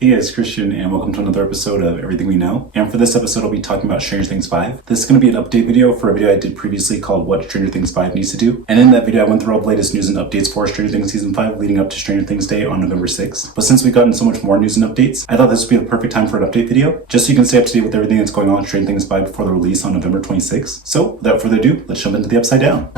Hey, it's Christian, and welcome to another episode of Everything We Know. And for this episode, I'll be talking about Stranger Things 5. This is going to be an update video for a video I did previously called What Stranger Things 5 Needs to Do. And in that video, I went through all the latest news and updates for Stranger Things Season 5 leading up to Stranger Things Day on November 6th. But since we've gotten so much more news and updates, I thought this would be the perfect time for an update video, just so you can stay up to date with everything that's going on in Stranger Things 5 before the release on November 26th. So, without further ado, let's jump into the Upside Down.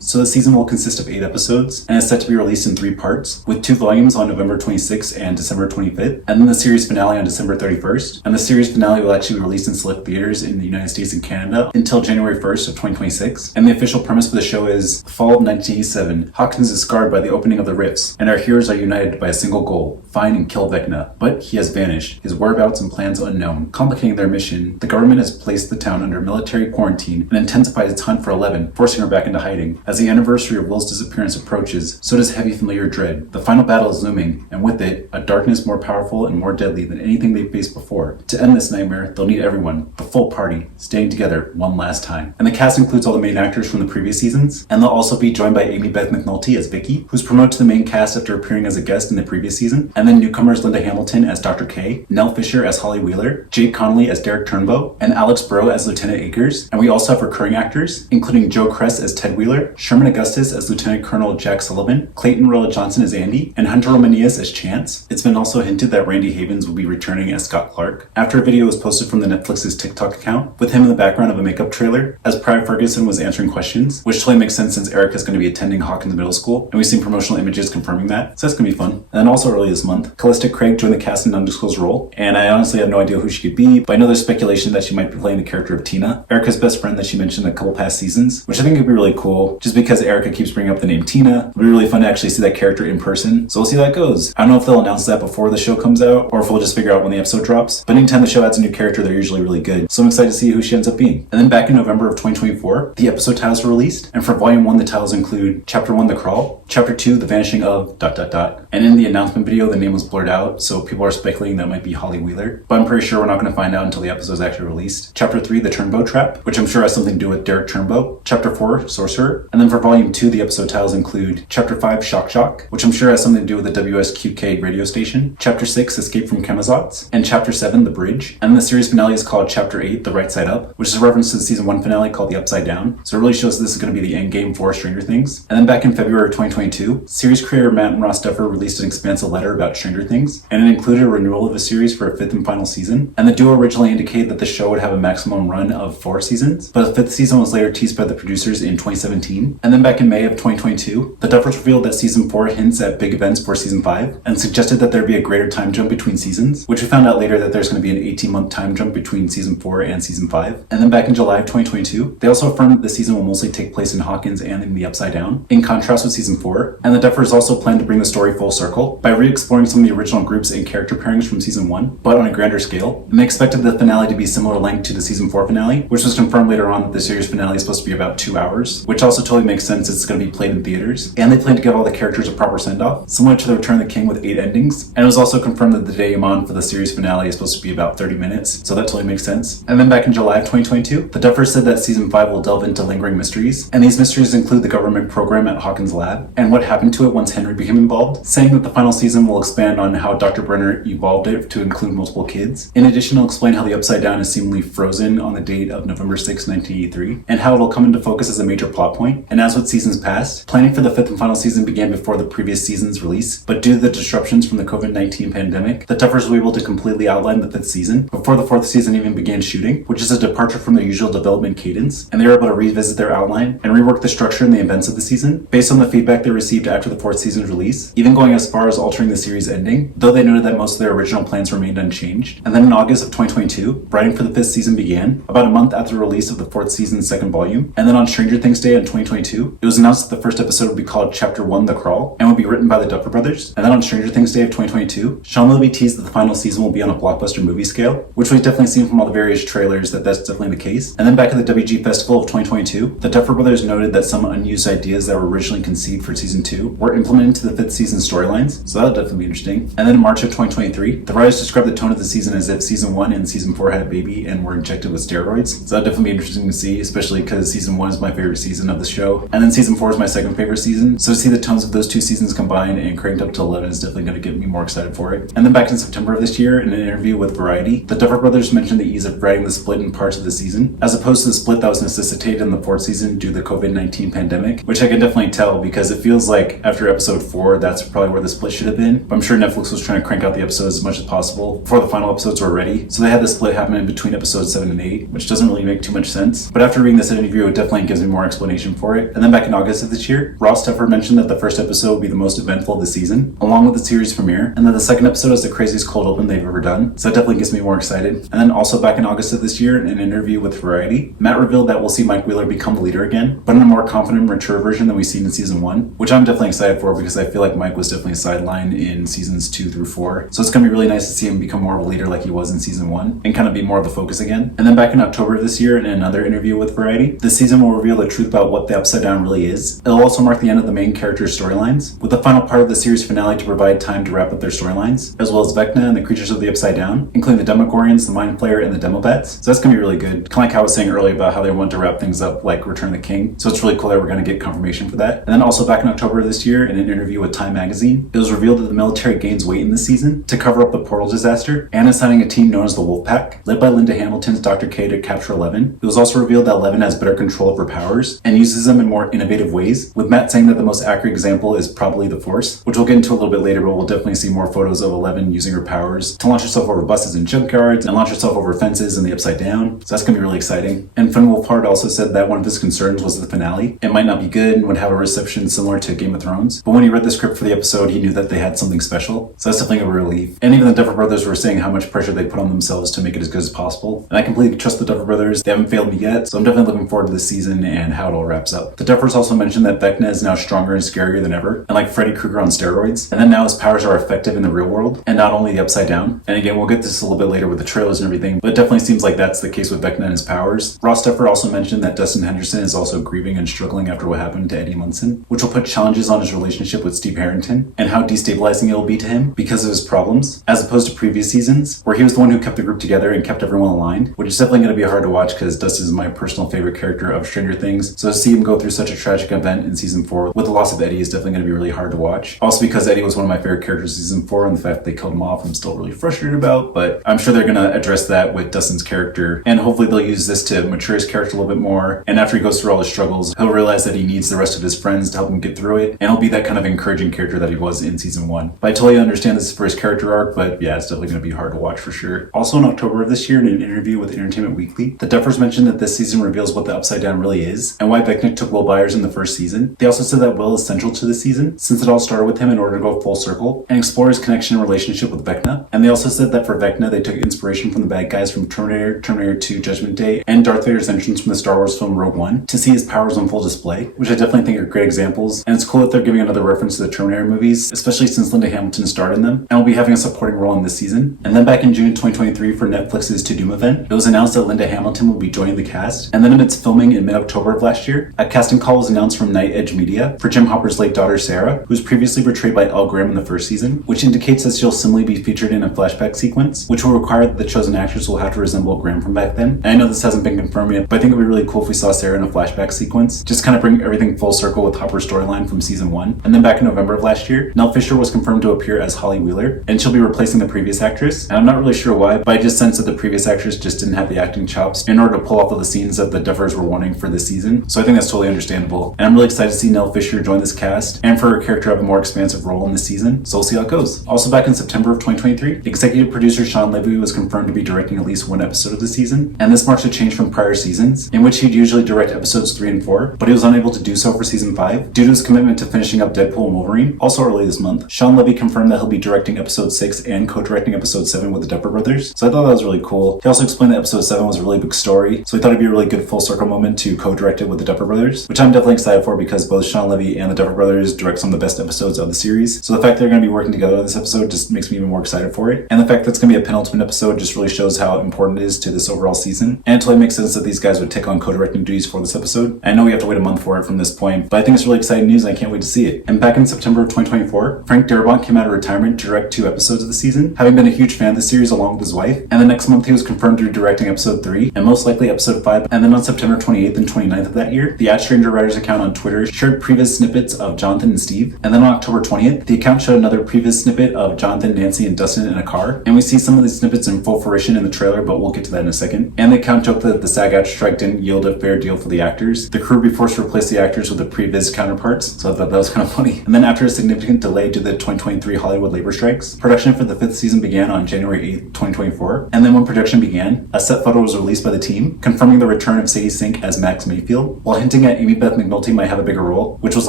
So the season will consist of 8 episodes, and is set to be released in 3 parts, with 2 volumes on November 26th and December 25th, and then the series finale on December 31st. And the series finale will actually be released in select theaters in the United States and Canada until January 1st of 2026. And the official premise for the show is, the fall of 1987, Hawkins is scarred by the opening of the rifts, and our heroes are united by a single goal, find and kill Vecna. But he has vanished, his whereabouts and plans unknown. Complicating their mission, the government has placed the town under military quarantine and intensified its hunt for Eleven, forcing her back into hiding. As the anniversary of Will's disappearance approaches, so does heavy familiar dread. The final battle is looming, and with it, a darkness more powerful and more deadly than anything they've faced before. To end this nightmare, they'll need everyone, the full party, staying together one last time. And the cast includes all the main actors from the previous seasons, and they'll also be joined by Amy Beth McNulty as Vicky, who's promoted to the main cast after appearing as a guest in the previous season, and then newcomers Linda Hamilton as Dr. K, Nell Fisher as Holly Wheeler, Jake Connolly as Derek Turnbow, and Alex Burrow as Lieutenant Akers. And we also have recurring actors, including Joe Kress as Ted Wheeler, Sherman Augustus as Lieutenant Colonel Jack Sullivan, Clayton Rolla Johnson as Andy, and Hunter Romanius as Chance. It's been also hinted that Randy Havens will be returning as Scott Clark. After a video was posted from the Netflix's TikTok account, with him in the background of a makeup trailer, as Pryor Ferguson was answering questions, which totally makes sense since Erica's going to be attending Hawkins Middle School, and we've seen promotional images confirming that, so that's going to be fun. And then also early this month, Callista Craig joined the cast in an undisclosed role, and I honestly have no idea who she could be, but I know there's speculation that she might be playing the character of Tina, Erica's best friend that she mentioned in a couple past seasons, which I think could be really cool, just because Erica keeps bringing up the name Tina. It'll be really fun to actually see that character in person, so we'll see how that goes. I don't know if they'll announce that before the show comes out, or if we'll just figure out when the episode drops, but anytime the show adds a new character, they're usually really good, so I'm excited to see who she ends up being. And then back in November of 2024, the episode titles were released, and for Volume 1, the titles include Chapter 1, The Crawl, Chapter 2, The Vanishing of ... And in the announcement video, the name was blurred out, so people are speculating that it might be Holly Wheeler, but I'm pretty sure we're not going to find out until the episode is actually released. Chapter 3, The Turnbow Trap, which I'm sure has something to do with Derek Turnbow. Chapter 4, Sorcerer. And then for Volume 2, the episode titles include Chapter 5, Shock Shock, which I'm sure has something to do with the WSQK radio station. Chapter 6, Escape from Chemazots. And Chapter 7, The Bridge. And then the series finale is called Chapter 8, The Right Side Up, which is a reference to the Season 1 finale called The Upside Down. So it really shows this is going to be the end game for Stranger Things. And then back in February of 2022, series creator Matt and Ross Duffer released an expansive letter about Stranger Things, and it included a renewal of the series for a 5th and final season. And the duo originally indicated that the show would have a maximum run of 4 seasons, but a 5th season was later teased by the producers in 2017. And then back in May of 2022, the Duffers revealed that Season 4 hints at big events for Season 5, and suggested that there be a greater time jump between seasons, which we found out later that there's going to be an 18-month time jump between Season 4 and Season 5. And then back in July of 2022, they also affirmed that the season will mostly take place in Hawkins and in the Upside Down, in contrast with Season 4. And the Duffers also plan to bring the story full circle by re-exploring some of the original groups and character pairings from Season 1, but on a grander scale. And they expected the finale to be similar length to the Season 4 finale, which was confirmed later on that the series finale is supposed to be about 2 hours, which also totally makes sense. It's going to be played in theaters. And they plan to give all the characters a proper send-off, similar to The Return of the King with 8 endings. And it was also confirmed that the denouement for the series finale is supposed to be about 30 minutes, so that totally makes sense. And then back in July of 2022, the Duffers said that Season 5 will delve into lingering mysteries, and these mysteries include the government program at Hawkins Lab, and what happened to it once Henry became involved, saying that the final season will expand on how Dr. Brenner evolved it to include multiple kids. In addition, it'll explain how the Upside Down is seemingly frozen on the date of November 6, 1983, and how it'll come into focus as a major plot point. And as with seasons past, planning for the 5th and final season began before the previous season's release, but due to the disruptions from the COVID-19 pandemic, the Duffers were able to completely outline the 5th season before the 4th season even began shooting, which is a departure from their usual development cadence, and they were able to revisit their outline and rework the structure and the events of the season based on the feedback they received after the 4th season's release, even going as far as altering the series ending, though they noted that most of their original plans remained unchanged. And then in August of 2022, writing for the 5th season began, about a month after the release of the 4th season's 2nd volume. And then on Stranger Things Day in 2022, it was announced that the first episode would be called Chapter 1, The Crawl, and would be written by the Duffer Brothers. And then on Stranger Things Day of 2022, Sean Levy teased that the final season will be on a blockbuster movie scale, which we've definitely seen from all the various trailers that that's definitely the case. And then back at the WG Festival of 2022, the Duffer Brothers noted that some unused ideas that were originally conceived for Season 2 were implemented into the 5th season storylines, so that'll definitely be interesting. And then in March of 2023, the writers described the tone of the season as if Season 1 and Season 4 had a baby and were injected with steroids, so that'll definitely be interesting to see, especially because Season 1 is my favorite season of the show, show. And then season 4 is my second favorite season. So to see the tones of those two seasons combined and cranked up to 11 is definitely going to get me more excited for it. And then back in September of this year, in an interview with Variety, the Duffer Brothers mentioned the ease of writing the split in parts of the season, as opposed to the split that was necessitated in the 4th season due to the COVID-19 pandemic, which I can definitely tell because it feels like after episode 4, that's probably where the split should have been. But I'm sure Netflix was trying to crank out the episodes as much as possible before the final episodes were ready. So they had the split happen in between episodes 7 and 8, which doesn't really make too much sense. But after reading this interview, it definitely gives me more explanation for it. And then back in August of this year, Ross Duffer mentioned that the first episode would be the most eventful of the season, along with the series premiere, and that the second episode is the craziest cold open they've ever done. So that definitely gets me more excited. And then also back in August of this year, in an interview with Variety, Matt revealed that we'll see Mike Wheeler become the leader again, but in a more confident, mature version than we've seen in season 1, which I'm definitely excited for because I feel like Mike was definitely sidelined in seasons 2 through 4. So it's going to be really nice to see him become more of a leader like he was in season 1 and kind of be more of the focus again. And then back in October of this year, in another interview with Variety, this season will reveal the truth about what the Upside Down really is. It'll also mark the end of the main characters' storylines, with the final part of the series finale to provide time to wrap up their storylines, as well as Vecna and the creatures of the Upside Down, including the Demogorgons, the Mind Flayer, and the Demobats. So that's going to be really good. Kind of like how I was saying earlier about how they want to wrap things up like Return of the King. So it's really cool that we're going to get confirmation for that. And then also back in October of this year, in an interview with Time Magazine, it was revealed that the military gains weight in this season to cover up the portal disaster and assigning a team known as the Wolfpack, led by Linda Hamilton's Dr. K, to capture 11. It was also revealed that 11 has better control of her powers and uses them in more innovative ways, with Matt saying that the most accurate example is probably the Force, which we'll get into a little bit later, but we'll definitely see more photos of 11 using her powers to launch herself over buses and junkyards and launch herself over fences and the Upside Down. So that's going to be really exciting. And Finn Wolfhard also said that one of his concerns was the finale. It might not be good and would have a reception similar to Game of Thrones, but when he read the script for the episode, he knew that they had something special. So that's definitely a relief. And even the Duffer Brothers were saying how much pressure they put on themselves to make it as good as possible. And I completely trust the Duffer Brothers. They haven't failed me yet, so I'm definitely looking forward to this season and how it all wraps up. The Duffers also mentioned that Vecna is now stronger and scarier than ever, and like Freddy Krueger on steroids. And then now his powers are effective in the real world, and not only the Upside Down. And again, we'll get this a little bit later with the trailers and everything, but it definitely seems like that's the case with Vecna and his powers. Ross Duffer also mentioned that Dustin Henderson is also grieving and struggling after what happened to Eddie Munson, which will put challenges on his relationship with Steve Harrington, and how destabilizing it will be to him because of his problems, as opposed to previous seasons, where he was the one who kept the group together and kept everyone aligned, which is definitely going to be hard to watch because Dustin is my personal favorite character of Stranger Things. So to see him go through such a tragic event in season 4 with the loss of Eddie is definitely going to be really hard to watch. Also because Eddie was one of my favorite characters in season 4, and the fact that they killed him off I'm still really frustrated about, but I'm sure they're going to address that with Dustin's character, and hopefully they'll use this to mature his character a little bit more, and after he goes through all his struggles, he'll realize that he needs the rest of his friends to help him get through it, and he'll be that kind of encouraging character that he was in season 1. But I totally understand this is for his character arc, but yeah, it's definitely going to be hard to watch for sure. Also in October of this year, in an interview with Entertainment Weekly, the Duffers mentioned that this season reveals what the Upside Down really is, and why Vecna took Will Byers in the first season. They also said that Will is central to this season, since it all started with him in order to go full circle and explore his connection and relationship with Vecna. And they also said that for Vecna, they took inspiration from the bad guys from Terminator, Terminator 2, Judgment Day, and Darth Vader's entrance from the Star Wars film Rogue One to see his powers on full display, which I definitely think are great examples. And it's cool that they're giving another reference to the Terminator movies, especially since Linda Hamilton starred in them, and will be having a supporting role in this season. And then back in June 2023 for Netflix's To Doom event, it was announced that Linda Hamilton will be joining the cast. And then amidst filming in mid-October of last year, a casting call was announced from Night Edge Media for Jim Hopper's late daughter Sarah, who was previously portrayed by Elle Graham in the first season, which indicates that she'll similarly be featured in a flashback sequence, which will require that the chosen actress will have to resemble Graham from back then. And I know this hasn't been confirmed yet, but I think it would be really cool if we saw Sarah in a flashback sequence, just kind of bring everything full circle with Hopper's storyline from season 1. And then back in November of last year, Nell Fisher was confirmed to appear as Holly Wheeler, and she'll be replacing the previous actress. And I'm not really sure why, but I just sense that the previous actress just didn't have the acting chops in order to pull off all the scenes that the Duffers were wanting for this season. So I think that's totally understandable. And I'm really excited to see Nell Fisher join this cast, and for her character to have a more expansive role in this season. So we'll see how it goes. Also back in September of 2023, executive producer Sean Levy was confirmed to be directing at least one episode of the season, and this marks a change from prior seasons, in which he'd usually direct episodes 3 and 4, but he was unable to do so for season 5 due to his commitment to finishing up Deadpool and Wolverine. Also early this month, Sean Levy confirmed that he'll be directing episode 6 and co-directing episode 7 with the Duffer Brothers, so I thought that was really cool. He also explained that episode 7 was a really big story, so he thought it'd be a really good full circle moment to co-direct it with the Duffer Brothers, which I'm definitely excited for because both Sean Levy and the Duffer Brothers direct some of the best episodes of the series, so the fact they're going to be working together on this episode just makes me even more excited for it, and the fact that it's going to be a penultimate episode just really shows how important it is to this overall season, and it totally makes sense that these guys would take on co-directing duties for this episode. I know we have to wait a month for it from this point, but I think it's really exciting news and I can't wait to see it. And back in September of 2024, Frank Darabont came out of retirement to direct 2 episodes of the season, having been a huge fan of the series along with his wife, and the next month he was confirmed to be directing episode 3, and most likely episode 5, and then on September 28th and 29th of that year, the @StrangerWriters account on Twitter shared previous snippets of Jonathan and Steve. And then on October 20th, the account showed another previous snippet of Jonathan, Nancy, and Dustin in a car. And we see some of these snippets in full fruition in the trailer, but we'll get to that in a second. And the account joked that the SAG-AFTRA strike didn't yield a fair deal for the actors. The crew would be forced to replace the actors with the previous counterparts, so I thought that was kind of funny. And then after a significant delay due to the 2023 Hollywood labor strikes, production for the 5th season began on January 8th, 2024. And then when production began, a set photo was released by the team, confirming the return of Sadie Sink as Max Mayfield, while hinting at Amy Beth McNulty might have a bigger role, which was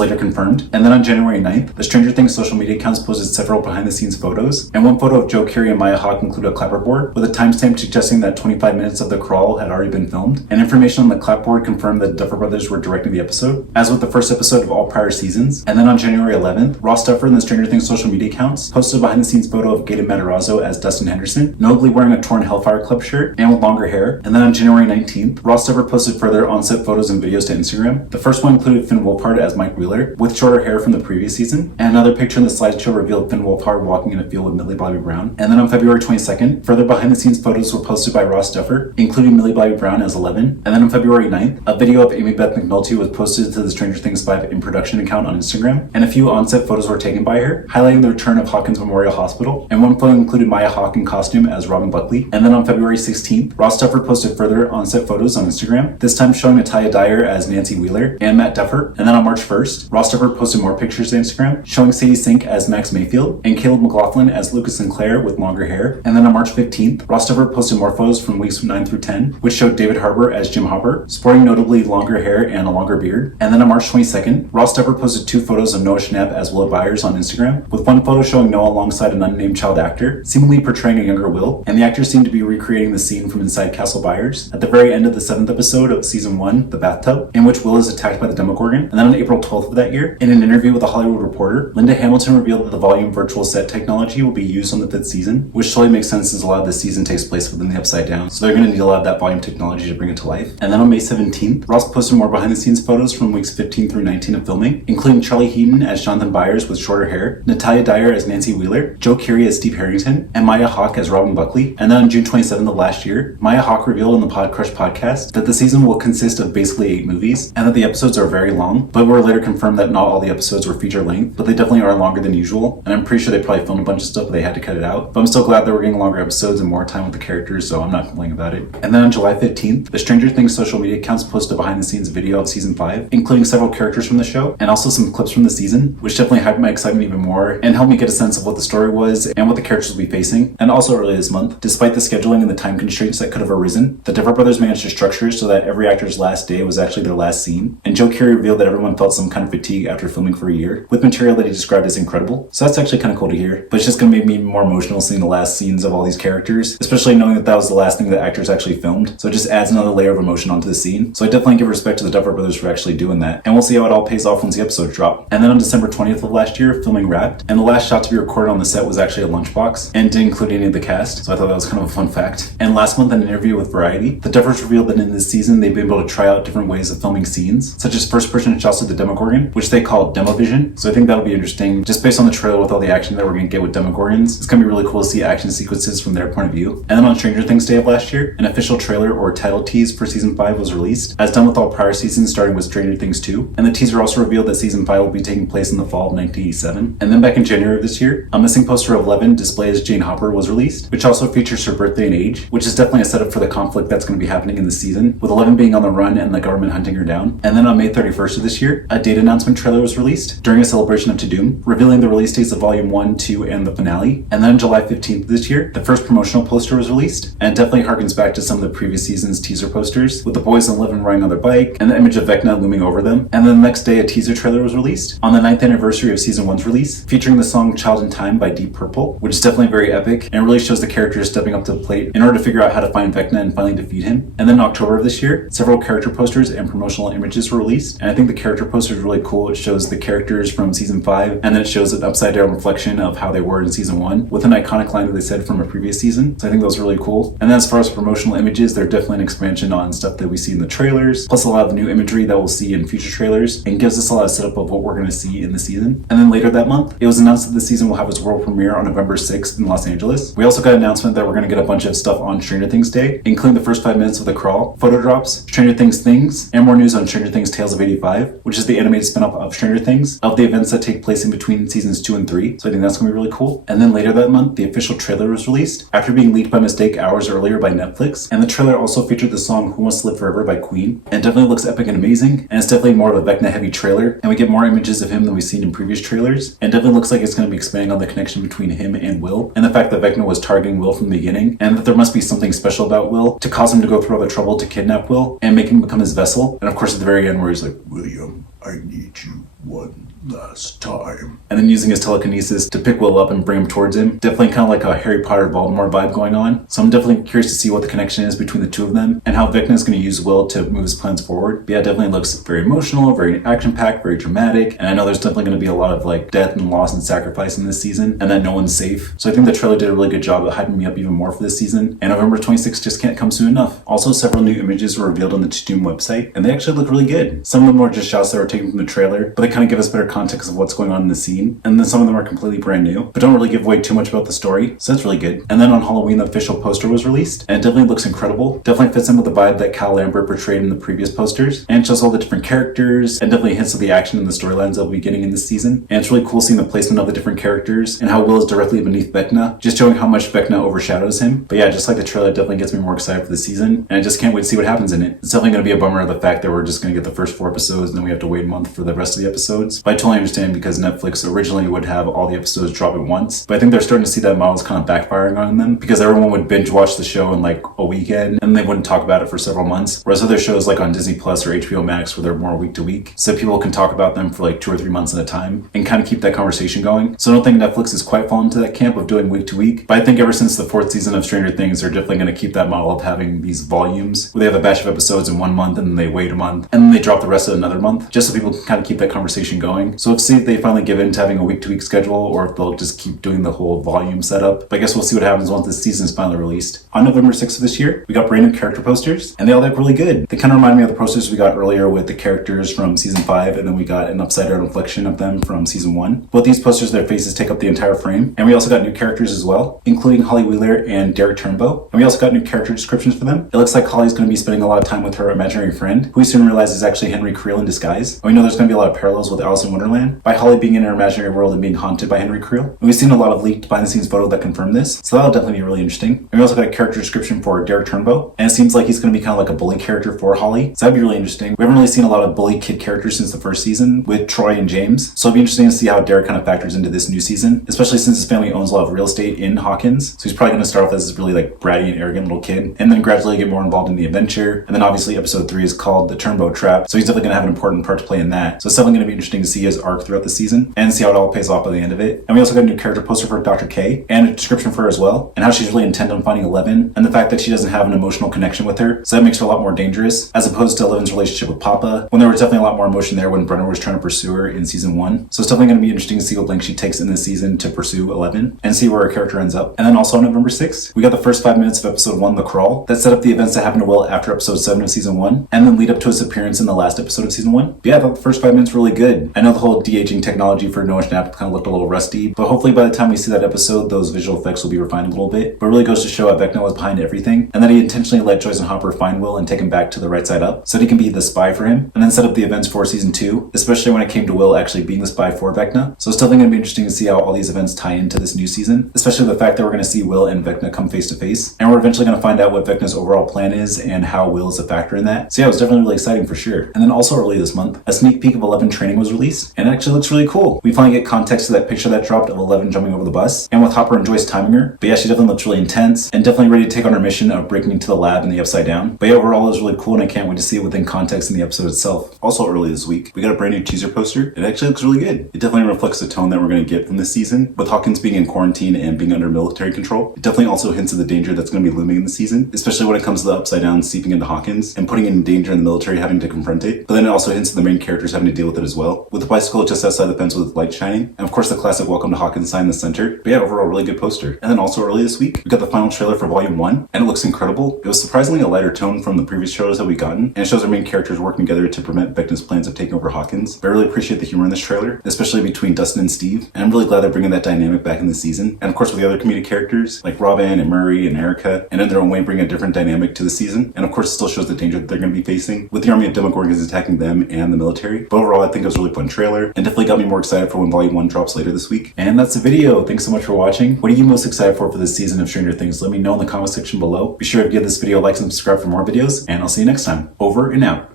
later confirmed. And then on January 9th, the Stranger Things social media accounts posted several behind-the-scenes photos, and one photo of Joe Keery and Maya Hawke included a clapperboard with a timestamp suggesting that 25 minutes of the crawl had already been filmed, and information on the clapboard confirmed that the Duffer Brothers were directing the episode, as with the first episode of all prior seasons. And then on January 11th, Ross Duffer and the Stranger Things social media accounts posted a behind-the-scenes photo of Gaten Matarazzo as Dustin Henderson, notably wearing a torn Hellfire Club shirt and with longer hair. And then on January 19th, Ross Duffer posted further on-set photos and videos to Instagram. The first one included Finn Wolfhard as Mike Wheeler, with shorter hair from the previous season, and another picture in the slideshow revealed Finn Wolfhard walking in a field with Millie Bobby Brown. And then on February 22nd, further behind-the-scenes photos were posted by Ross Duffer, including Millie Bobby Brown as Eleven. And then on February 9th, a video of Amy Beth McNulty was posted to the Stranger Things 5 in production account on Instagram, and a few on-set photos were taken by her, highlighting the return of Hawkins Memorial Hospital, and one photo included Maya Hawke in costume as Robin Buckley. And then on February 16th, Ross Duffer posted further on-set photos on Instagram, this time showing Natalia Dyer as Nancy Wheeler and Matt Duffer. And then on March 1st, Ross Duffer posted more pictures to Instagram, showing Sadie Sink as Max Mayfield and Caleb McLaughlin as Lucas Sinclair with longer hair. And then on March 15th, Ross Duffer posted more photos from weeks 9 through 10, which showed David Harbour as Jim Hopper, sporting notably longer hair and a longer beard. And then on March 22nd, Ross Duffer posted 2 photos of Noah Schnapp as Will Byers on Instagram, with one photo showing Noah alongside an unnamed child actor, seemingly portraying a younger Will, and the actor seemed to be recreating the scene from inside Castle Byers at the very end of the 7th episode of season 1, The Bathtub, in which Will is attacked by the Demogorgon. And then on April 12th of that year, in an interview with The Hollywood Reporter, Linda Hamilton revealed that the volume virtual set technology will be used on the 5th season, which totally makes sense since a lot of this season takes place within the Upside Down, so they're going to need a lot of that volume technology to bring it to life. And then on May 17th, Ross posted more behind-the-scenes photos from weeks 15 through 19 of filming, including Charlie Heaton as Jonathan Byers with shorter hair, Natalia Dyer as Nancy Wheeler, Joe Keery as Steve Harrington, and Maya Hawke as Robin Buckley. And then on June 27th of last year, Maya Hawke revealed on the Pod Crush podcast that the season will consist of basically 8 movies, and that the episodes are very long, but were later confirmed that not all the episodes were feature length, but they definitely are longer than usual, and I'm pretty sure they probably filmed a bunch of stuff, but they had to cut it out. But I'm still glad that we're getting longer episodes and more time with the characters, so I'm not complaining about it. And then on July 15th, the Stranger Things social media accounts posted a behind-the-scenes video of season 5, including several characters from the show, and also some clips from the season, which definitely hyped my excitement even more, and helped me get a sense of what the story was and what the characters will be facing. And also early this month, despite the scheduling and the time constraints that could have arisen, the Duffer Brothers managed to structure so that every actor's last day was actually their last scene, and Joe Keery revealed that everyone felt some kind of fatigue after filming for a year, with material that he described as incredible. So that's actually kind of cool to hear, but it's just going to make me more emotional seeing the last scenes of all these characters, especially knowing that that was the last thing that actors actually filmed, so it just adds another layer of emotion onto the scene. So I definitely give respect to the Duffer Brothers for actually doing that, and we'll see how it all pays off once the episodes drop. And then on December 20th of last year, filming wrapped, and the last shot to be recorded on the set was actually a lunchbox, and didn't include any of the cast, so I thought that was kind of a fun fact. And last month in an interview with Variety, the Duffers revealed that in this season they've been able to try out different ways of filming scenes, such as first-person shots of the Demogorgon, which they call Demovision, so I think that'll be interesting, just based on the trailer with all the action that we're going to get with Demogorgons. It's going to be really cool to see action sequences from their point of view. And then on Stranger Things Day of last year, an official trailer or title tease for season 5 was released, as done with all prior seasons starting with Stranger Things 2, and the teaser also revealed that season 5 will be taking place in the fall of 1987. And then back in January of this year, a missing poster of Eleven displayed as Jane Hopper was released, which also features her birthday and age, which is definitely a setup for the conflict that's going to be happening in the season, with Eleven being on the run and the government hunting her down. And then on May 31st of this year, a date announcement trailer was released during a celebration of Tudum, revealing the release dates of Volume 1, 2, and the finale. And then on July 15th of this year, the first promotional poster was released, and it definitely harkens back to some of the previous season's teaser posters, with the boys and Eleven riding on their bike, and the image of Vecna looming over them. And then the next day, a teaser trailer was released on the 9th anniversary of season 1's release, featuring the song Child in Time by Deep Purple, which is definitely very epic, and really shows the characters stepping up to the plate in order to figure out how to find Vecna and finally defeat him. And then in October of this year, several character posters and promotional images were released, and I think the character poster is really cool. It shows the characters from season 5, and then it shows an upside down reflection of how they were in season 1, with an iconic line that they said from a previous season, so I think that was really cool. And then as far as promotional images, they're definitely an expansion on stuff that we see in the trailers, plus a lot of new imagery that we'll see in future trailers, and gives us a lot of setup of what we're going to see in the season. And then later that month, it was announced that the season will have its world premiere on November 6th in Los Angeles. We also got an announcement that we're going to get a bunch of stuff on Stranger Things Day, including the first 5 minutes of The Crawl, photo drops, Stranger Things things, and more news on on Stranger Things Tales of 85, which is the animated spin-off of Stranger Things, of the events that take place in between seasons 2 and 3. So I think that's going to be really cool. And then later that month, the official trailer was released after being leaked by mistake hours earlier by Netflix. And the trailer also featured the song Who Wants to Live Forever by Queen. And definitely looks epic and amazing. And it's definitely more of a Vecna heavy trailer. And we get more images of him than we've seen in previous trailers. And definitely looks like it's going to be expanding on the connection between him and Will. And the fact that Vecna was targeting Will from the beginning. And that there must be something special about Will to cause him to go through all the trouble to kidnap Will and make him become his vessel. And of course at the very end where he's like, William, I need you one last time. And then using his telekinesis to pick Will up and bring him towards him. Definitely kind of like a Harry Potter Voldemort vibe going on. So I'm definitely curious to see what the connection is between the two of them and how Vecna is going to use Will to move his plans forward. But yeah, it definitely looks very emotional, very action-packed, very dramatic. And I know there's definitely going to be a lot of like death and loss and sacrifice in this season and that no one's safe. So I think the trailer did a really good job of hyping me up even more for this season. And November 26th just can't come soon enough. Also, several new images were revealed on the Tudum website and they actually look really good. Some of them were just shots that were taken from the trailer, but they kind of give us better context of what's going on in the scene. And then some of them are completely brand new, but don't really give away too much about the story. So that's really good. And then on Halloween, the official poster was released and it definitely looks incredible. Definitely fits in with the vibe that Kyle Lambert portrayed in the previous posters. And it shows all the different characters and definitely hints of the action and the storylines that we'll be getting in this season. And it's really cool seeing the placement of the different characters and how Will is directly beneath Vecna, just showing how much Vecna overshadows him. But yeah, just like the trailer, it definitely gets me more excited for the season. And I just can't wait to see what happens in it. It's definitely going to be a bummer of the fact that we're just going to get the first 4 episodes and then we have to wait a month for the rest of the episodes. But I totally understand because Netflix originally would have all the episodes drop at once. But I think they're starting to see that model is kind of backfiring on them because everyone would binge watch the show in like a weekend and they wouldn't talk about it for several months. Whereas other shows like on Disney Plus or HBO Max where they're more week to week, so people can talk about them for like 2 or 3 months at a time and kind of keep that conversation going. So I don't think Netflix has quite fallen into that camp of doing week to week. But I think ever since the 4th season of Stranger Things, they're definitely going to keep that model of having these volumes where they have a batch of episodes in 1 month and then they wait a month and then they drop the rest of another month just so people can kind of keep that conversation going. So let's see if they finally give in to having a week to week schedule or if they'll just keep doing the whole volume setup. But I guess we'll see what happens once this season is finally released. On November 6th of this year, we got brand new character posters and they all look really good. They kind of remind me of the posters we got earlier with the characters from season 5 and then we got an upside down reflection of them from season 1. Both these posters, their faces take up the entire frame. And we also got new characters as well, including Holly Wheeler and Derek Turnbow. And we also got new character descriptions for them. It looks like Holly's going to be spending a lot of time with her imaginary friend, who we soon realize is actually Henry Creel in disguise. And we know there's going to be a lot of parallels with Alice in Wonderland by Holly being in her imaginary world and being haunted by Henry Creel. And we've seen a lot of leaked behind the scenes photos that confirm this, so that'll definitely be really interesting. And we also got a character description for Derek Turnbow, and it seems like he's going to be kind of like a bully character for Holly, so that'd be really interesting. We haven't really seen a lot of bully kid characters since the first season with Troy and James, so it'll be interesting to see how Derek kind of factors into this new season, especially since his family owns a lot of real estate in Hawkins, so he's probably going to start off as this really like bratty and arrogant little kid, and then gradually get more involved in the adventure. And then obviously episode 3 is called The Turnbow Trap, so he's definitely going to have an important part to play in that. So it's definitely going to be interesting to see his arc throughout the season and see how it all pays off by the end of it. And we also got a new character poster for Dr. K and a description for her as well, and how she's really intent on finding Eleven, and the fact that she doesn't have an emotional connection with her, so that makes her a lot more dangerous as opposed to Eleven's relationship with Papa, when there was definitely a lot more emotion there when Brenner was trying to pursue her in season 1. So it's definitely going to be interesting to see what length she takes in this season to pursue Eleven and see where her character ends up. And then also on November 6th, we got the first 5 minutes of episode 1, The Crawl, that set up the events that happened to Will after episode 7 of season 1 and then lead up to his appearance in the last episode of season 1. But yeah, I thought the first 5 minutes were really good. I know the whole de-aging technology for Noah Schnapp kind of looked a little rusty, but hopefully by the time we see that episode, those visual effects will be refined a little bit. But it really goes to show that Vecna was behind everything, and that he intentionally let Joyce and Hopper find Will and take him back to the right side up, so that he can be the spy for him, and then set up the events for season 2, especially when it came to Will actually being the spy for Vecna. So it's definitely going to be interesting to see how all these events tie into this new season, especially the fact that we're going to see Will and Vecna come face to face, and we're eventually going to find out what Vecna's overall plan is and how Will is a factor in that. So yeah, it was definitely really exciting for sure. And then also early this month, a sneak peek of 11 training was released, and it actually looks really cool. We finally get context to that picture that dropped of 11 jumping over the bus, and with Hopper and Joyce timing her. But yeah, she definitely looks really intense and definitely ready to take on her mission of breaking into the lab in the Upside Down. But yeah, overall it was really cool and I can't wait to see it within context in the episode itself. Also early this week, we got a brand new teaser poster. It actually looks really good. It definitely reflects the tone that we're going to get from this season, with Hawkins being in quarantine and being under military control. It definitely also hints at the danger that's going to be looming in the season, especially when it comes to the Upside Down seeping into Hawkins and putting it in danger and the military having to confront it. But then it also hints at the main characters having to deal with it as well, with the bicycle just outside the fence with light shining, and of course the classic Welcome to Hawkins sign in the center. But yeah, overall really good poster. And then also early this week, we got the final trailer for Volume 1, and it looks incredible. It was surprisingly a lighter tone from the previous trailers that we gotten, and it shows our main characters working together to prevent Vecna's plans of taking over Hawkins. But I really appreciate the humor in this trailer, especially between Dustin and Steve, and I'm really glad they're bringing that dynamic back in the season. And of course with the other comedic characters, like Robin and Murray and Erica, and in their own way bring a different dynamic to the season. And of course it still shows the danger that they're going to be facing with the army of Demogorgons attacking them and the military. But overall I think it was a really fun trailer, and definitely got me more excited for when Volume 1 drops later this week. And that's the video. Thanks so much for watching. What are you most excited for this season of Stranger Things? Let me know in the comment section below. Be sure to give this video a like and subscribe for more videos, and I'll see you next time. Over and out.